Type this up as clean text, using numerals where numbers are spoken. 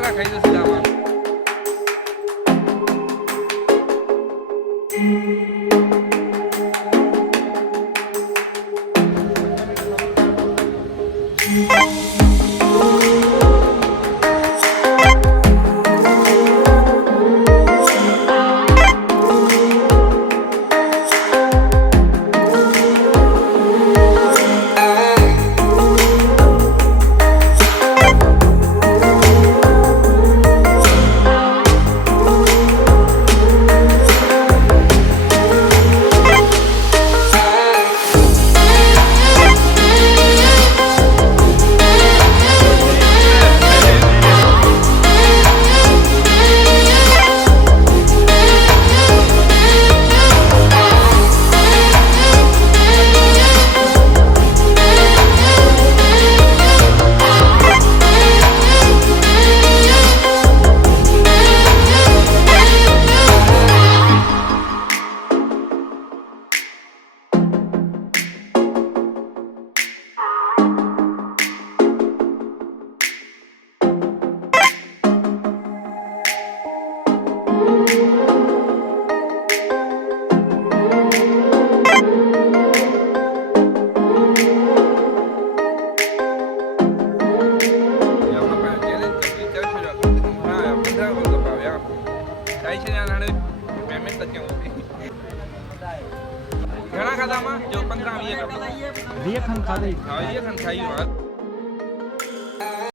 15 ਖਾਈ ਤੁਸੀਂ ਲਾਵਾਂ घना खाता मां जो 15 20 का 20 खन खा दे हां ये खन खाई बात